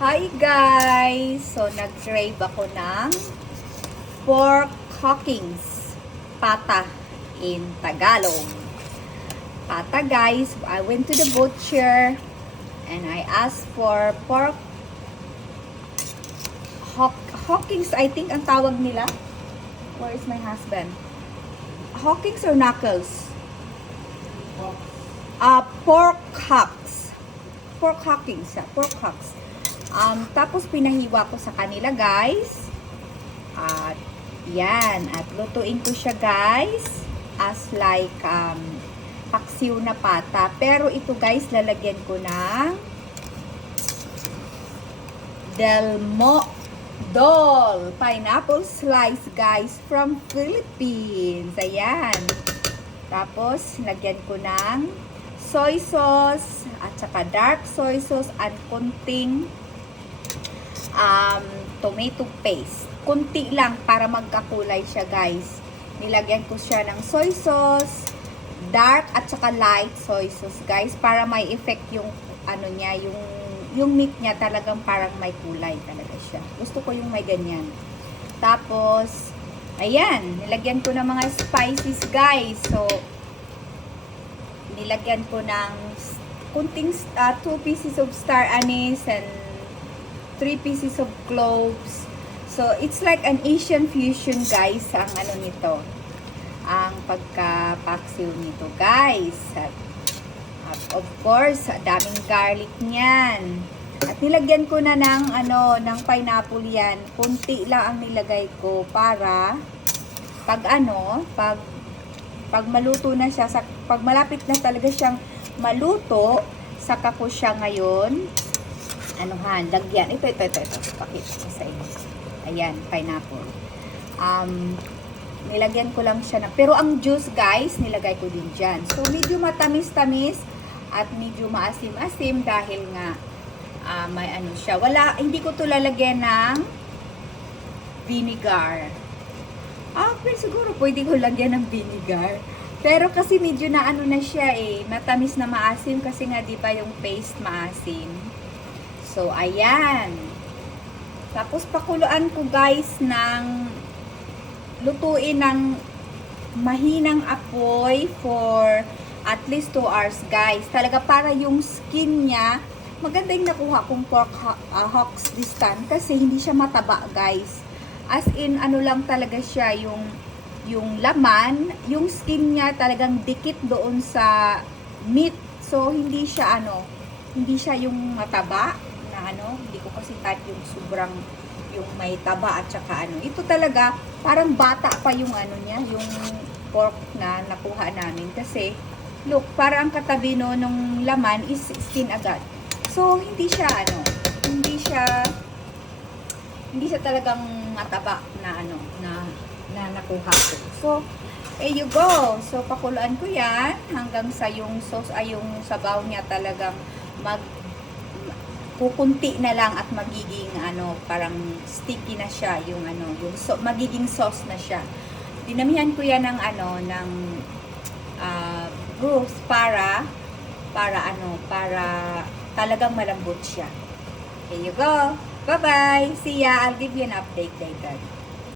Hi guys! So, nag-crave ako ng pork hockings. Pata in Tagalog. Pata guys, I went to the butcher and I asked for pork hockings, I think ang tawag nila. Where is my husband? Hockings or knuckles? Pork hocks. Pork hockings, pork hocks. Tapos pinahiwa ko sa kanila guys. At yan, at lutuin ko siya guys as like paksiw na pata. Pero ito guys, lalagyan ko ng Dol pineapple slice guys from Philippines. Ayan. Tapos lagyan ko ng soy sauce at saka dark soy sauce at kunting tomato paste. Kunti lang para magkakulay siya guys. Nilagyan ko siya ng soy sauce, dark at saka light soy sauce guys para may effect yung ano niya, yung meat niya talagang parang may kulay talaga siya. Gusto ko yung may ganyan. Tapos ayan, nilagyan ko ng mga spices guys. So nilagyan ko ng kunting 2 pieces of star anise and 3 pieces of cloves. So, it's like an Asian fusion, guys, ang ano nito. Ang pagkapaksiw nito, guys. At of course, daming garlic niyan. At nilagyan ko na ng, ng pineapple yan. Kunti lang ang nilagay ko para pag maluto na siya, pag malapit na talaga siyang maluto, saka ko siya ngayon lagyan. Ito. Pakita ko sa inyo. Ayan, pineapple. Nilagyan ko lang siya pero ang juice, guys, nilagay ko din dyan. So, medyo matamis-tamis at medyo maasim-asim dahil nga may siya. Hindi ko to lalagyan ng vinegar. Pero siguro pwede ko lagyan ng vinegar. Pero kasi medyo na na siya matamis na maasim kasi nga di ba yung paste maasim. So, ayan. Tapos, pakuluan ko guys ng lutuin ng mahinang apoy for at least 2 hours guys. Talaga para yung skin niya, maganda yung nakuha kong pork hocks this time kasi hindi siya mataba guys. As in, lang talaga siya yung laman, yung skin niya talagang dikit doon sa meat. So, hindi siya hindi siya yung mataba na hindi ko kasi type yung sobrang yung may taba at saka ito talaga parang bata pa yung niya, yung pork na nakuha namin kasi look, parang katabi nung laman is skin agad. So hindi siya hindi siya talagang mataba na na nakuha ko. So there you go. So pakuluan ko yan hanggang sa yung sauce yung sabaw niya talagang kukunti na lang at magiging parang sticky na siya yung magiging sauce na siya. Dinamihan ko yan ng broth para talagang malambot siya. There you go. Bye-bye. See ya. I'll give you an update later.